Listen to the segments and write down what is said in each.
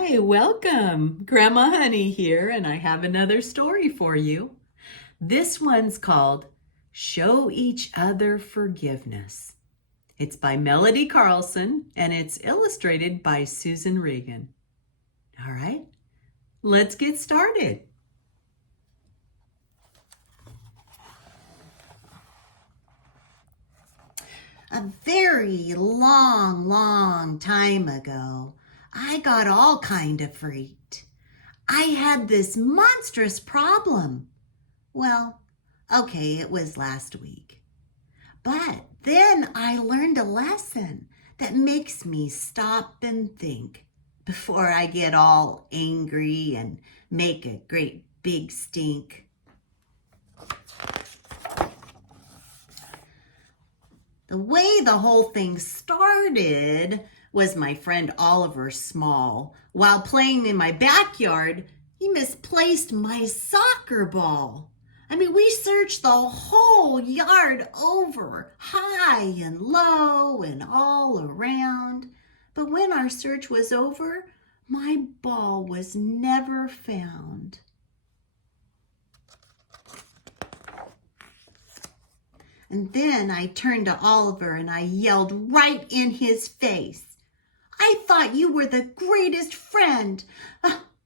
Hi, welcome. Grandma Honey here, and I have another story for you. This one's called Show Each Other Forgiveness. It's by Melody Carlson, and it's illustrated by Susan Regan. All right, let's get started. A very long time ago, I got all kind of freaked. I had this monstrous problem. Well, okay, it was last week. But then I learned a lesson that makes me stop and think before I get all angry and make a great big stink. The way the whole thing started was my friend Oliver Small. While playing in my backyard, he misplaced my soccer ball. We searched the whole yard over, high and low and all around. But when our search was over, my ball was never found. And then I turned to Oliver and I yelled right in his face, "I thought you were the greatest friend,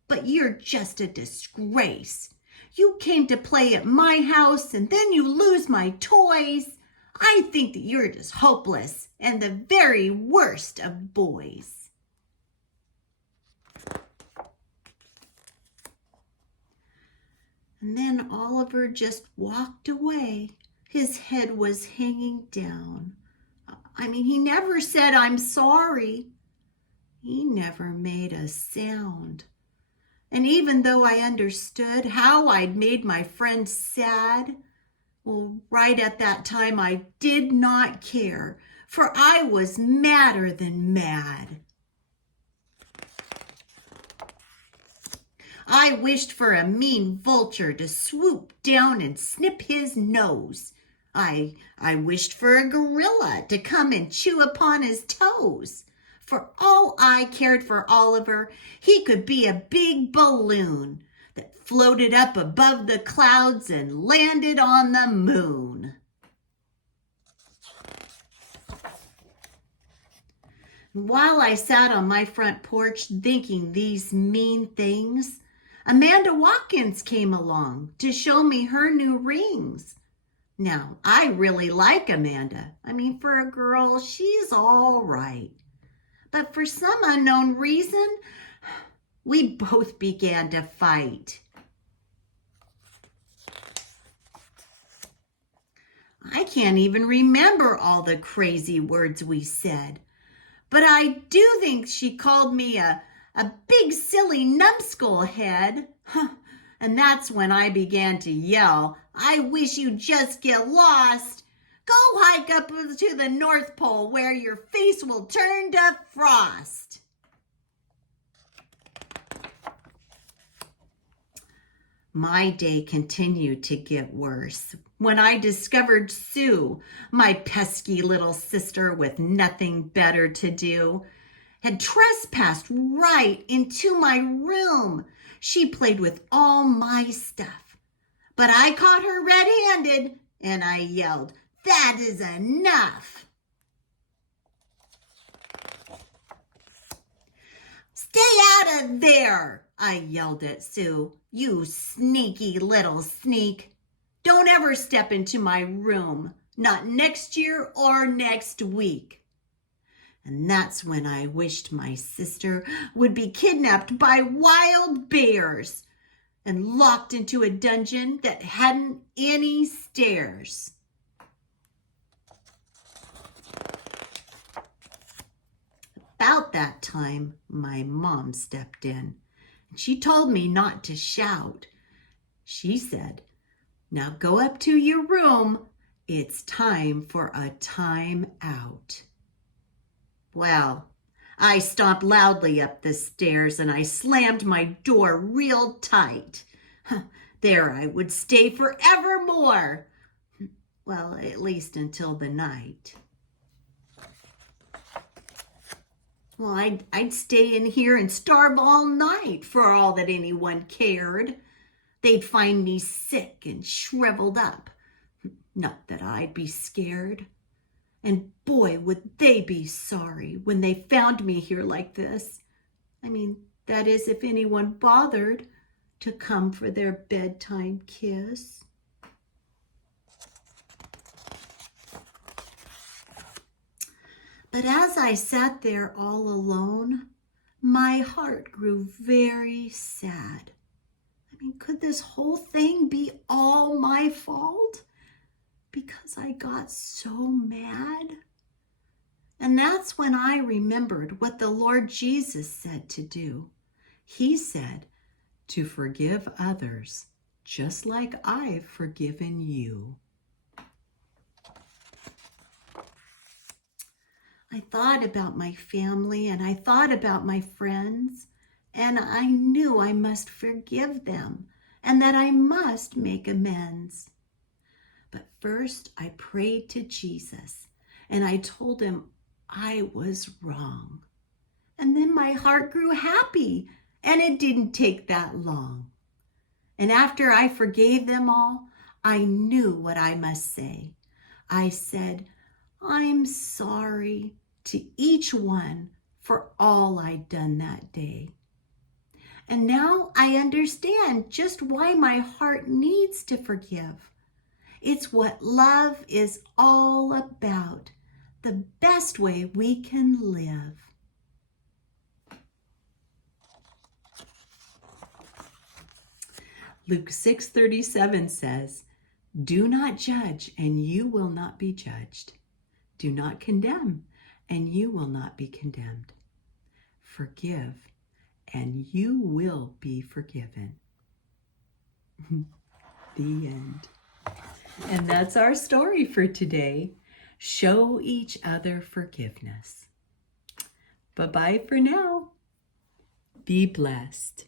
but you're just a disgrace. You came to play at my house and then you lose my toys. I think that you're just hopeless and the very worst of boys." And then Oliver just walked away. His head was hanging down. He never said, "I'm sorry." He never made a sound. And even though I understood how I'd made my friend sad, well, right at that time I did not care, for I was madder than mad. I wished for a mean vulture to swoop down and snip his nose. I wished for a gorilla to come and chew upon his toes. For all I cared for Oliver, he could be a big balloon that floated up above the clouds and landed on the moon. While I sat on my front porch thinking these mean things, Amanda Watkins came along to show me her new rings. Now, I really like Amanda. For a girl, she's all right. But for some unknown reason, we both began to fight. I can't even remember all the crazy words we said, but I do think she called me a big silly numbskull head. And that's when I began to yell, "I wish you'd just get lost. Go hike up to the North Pole where your face will turn to frost." My day continued to get worse when I discovered Sue, my pesky little sister with nothing better to do, had trespassed right into my room. She played with all my stuff, but I caught her red-handed and I yelled, "That is enough." "Stay out of there," I yelled at Sue. "You sneaky little sneak. Don't ever step into my room, not next year or next week." And that's when I wished my sister would be kidnapped by wild bears and locked into a dungeon that hadn't any stairs. About that time, my mom stepped in, and she told me not to shout. She said, "Now go up to your room. It's time for a time out." Well, I stomped loudly up the stairs and I slammed my door real tight. There I would stay forevermore. Well, at least until the night. Well, I'd stay in here and starve all night for all that anyone cared. They'd find me sick and shriveled up. Not that I'd be scared. And boy, would they be sorry when they found me here like this. I mean, that is, if anyone bothered to come for their bedtime kiss. But as I sat there all alone, my heart grew very sad. I mean, could this whole thing be all my fault? Because I got so mad? And that's when I remembered what the Lord Jesus said to do. He said to forgive others just like I've forgiven you. I thought about my family and I thought about my friends, and I knew I must forgive them and that I must make amends. But first I prayed to Jesus and I told him I was wrong. And then my heart grew happy, and it didn't take that long. And after I forgave them all, I knew what I must say. I said, I'm sorry to each one for all I'd done that day. And now I understand just why my heart needs to forgive. It's what love is all about, the best way we can live. Luke 6:37 says, do not judge and you will not be judged. Do not condemn and you will not be condemned. Forgive and you will be forgiven. The end. And that's our story for today. Show each other forgiveness. Bye-bye for now. Be blessed.